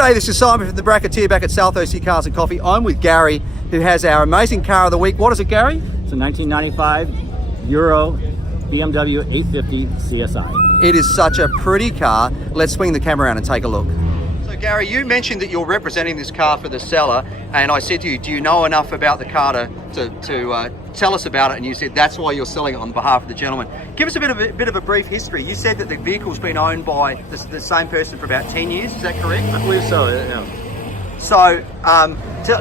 G'day, this is Simon from the Bracketeer back at South OC Cars and Coffee. I'm with Gary, who has our amazing car of the week. What is it, Gary? It's a 1995 Euro BMW 850 CSI. It is such a pretty car. Let's swing the camera around and take a look. So Gary, you mentioned that you're representing this car for the seller, and I said to you, do you know enough about the car to tell us about it? And you said that's why you're selling it on behalf of the gentleman. Give us a bit of a brief history. You said that the vehicle's been owned by the same person for about 10 years. Is that correct? I believe so, yeah. So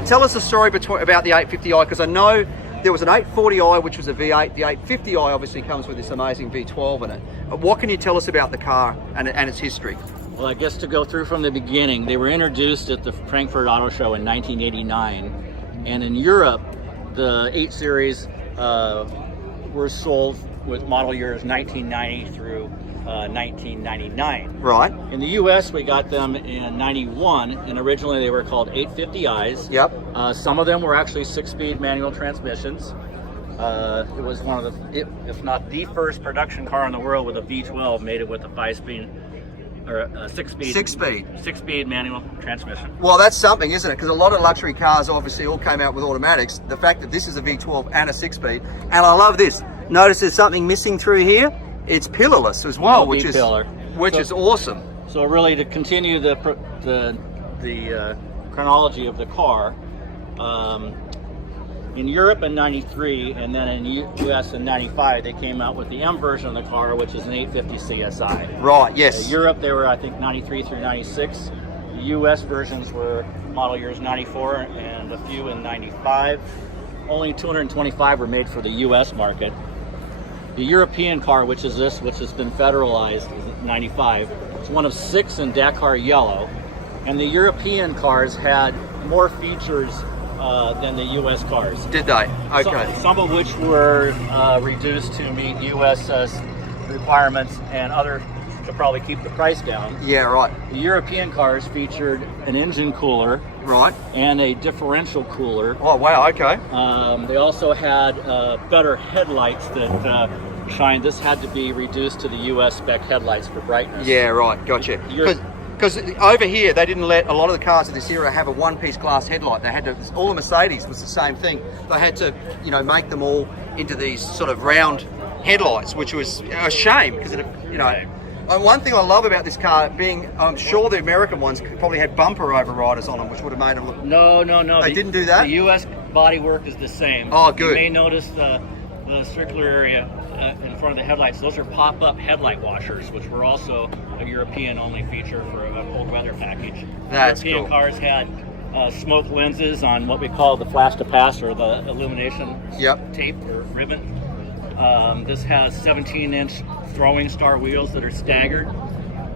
tell us a story about the 850i, because I know there was an 840i which was a V8. The 850i obviously comes with this amazing V12 in it. What can you tell us about the car and its history? Well, I guess to go through from the beginning, they were introduced at the Frankfurt Auto Show in 1989, and in Europe the 8 Series were sold with model years 1990 through 1999. Right. In the US we got them in 91, and originally they were called 850i's. Yep. Some of them were actually 6-speed manual transmissions. It was one of the, if not the first production car in the world with a V12 mated with a 5-speed or a 6-speed manual transmission. Well, that's something, isn't it? Because a lot of luxury cars obviously all came out with automatics. The fact that this is a V12 and a 6-speed, and I love this. Notice there's something missing through here. It's pillarless as well, which is awesome. So really, to continue the chronology of the car, in Europe in 93 and then in US in 95, they came out with the M version of the car, which is an 850 CSI. Right, yes. Europe, they were, I think, 93 through 96. The US versions were model years 94 and a few in 95. Only 225 were made for the US market. The European car, which is this, which has been federalized, is 95. It's one of 6 in Dakar yellow. And the European cars had more features than the U.S. cars. Did they? Okay. Some of which were reduced to meet U.S. requirements, and other to probably keep the price down. Yeah, right. The European cars featured an engine cooler, right, and a differential cooler. Oh wow, okay. They also had better headlights that shine. This had to be reduced to the U.S. spec headlights for brightness. Yeah, right. Gotcha. Because over here, they didn't let a lot of the cars of this era have a one-piece glass headlight. They had to, all the Mercedes was the same thing. They had to, make them all into these sort of round headlights, which was a shame because, and one thing I love about this car being, I'm sure the American ones probably had bumper overriders on them, which would have made them look... No. They didn't do that? The U.S. bodywork is the same. Oh, good. You may notice the circular area in front of the headlights. Those are pop-up headlight washers, which were also a European-only feature for a cold weather package. That's European cool. cars had smoke lenses on what we call the flash to pass, or the illumination tape or ribbon. This has 17-inch throwing star wheels that are staggered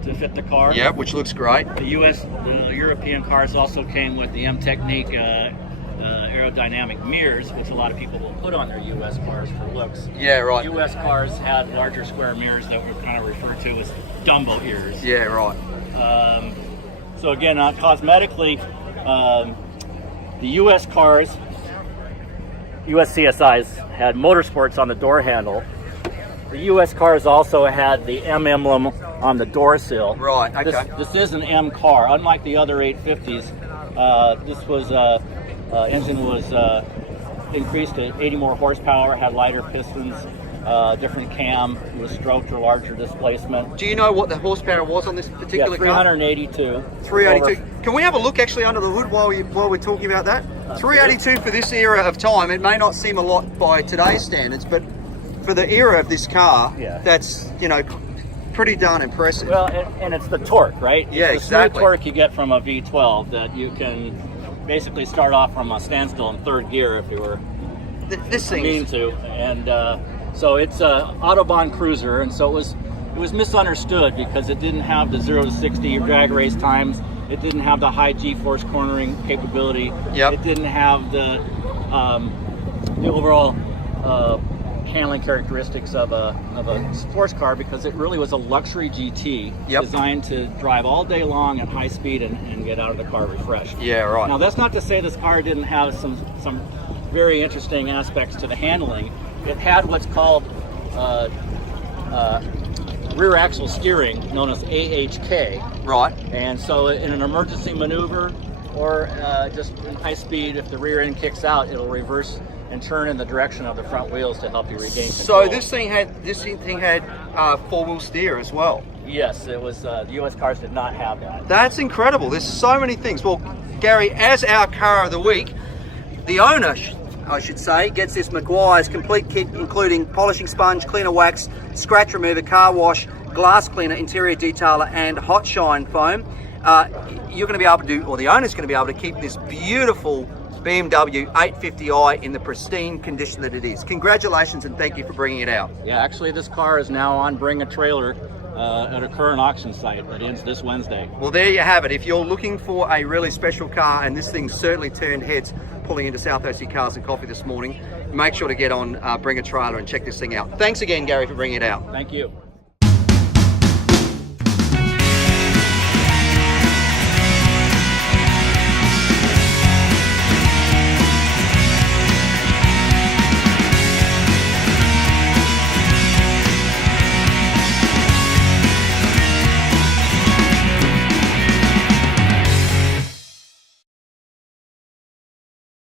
to fit the car. Yeah, which looks great. The European cars also came with the M Technique aerodynamic mirrors, which a lot of people will put on their U.S. cars for looks. Yeah, right. U.S. cars had larger square mirrors that were kind of referred to as Dumbo ears. Yeah, right. So again, cosmetically, the U.S. cars, U.S. CSIs, had motorsports on the door handle. The U.S. cars also had the M emblem on the door sill. Right, okay. This is an M car. Unlike the other 850s, this was engine was increased to 80 more horsepower, had lighter pistons, different cam, it was stroked or larger displacement. Do you know what the horsepower was on this particular car? 382. 382. Can we have a look actually under the hood while we're talking about that? 382 for this era of time. It may not seem a lot by today's standards, but for the era of this car, that's, pretty darn impressive. Well, and it's the torque, right? Yeah, it's exactly. The torque you get from a V12 that you can basically start off from a standstill in third gear if you were mean to. And so it's a Autobahn cruiser, and so it was misunderstood because it didn't have the 0 to 60 drag race times. It didn't have the high G-force cornering capability. Yep. It didn't have the overall handling characteristics of a sports car, because it really was a luxury GT designed to drive all day long at high speed and get out of the car refreshed. Yeah, right. Now that's not to say this car didn't have some very interesting aspects to the handling. It had what's called rear axle steering, known as AHK. Right. And so in an emergency maneuver or just in high speed, if the rear end kicks out, it'll reverse and turn in the direction of the front wheels to help you regain control. So this thing had 4-wheel steer as well. Yes, it was. The U.S. cars did not have that. That's incredible. There's so many things. Well, Gary, as our car of the week, the owner, I should say, gets this Meguiar's complete kit, including polishing sponge, cleaner wax, scratch remover, car wash, glass cleaner, interior detailer, and hot shine foam. You're going to be able to do, or the owner's going to be able to keep this beautiful BMW 850i in the pristine condition that it is. Congratulations and thank you for bringing it out. Yeah, actually this car is now on Bring a Trailer at a current auction site that ends this Wednesday. Well, there you have it. If you're looking for a really special car, and this thing certainly turned heads pulling into South OC Cars and Coffee this morning, make sure to get on Bring a Trailer and check this thing out. Thanks again, Gary, for bringing it out. Thank you.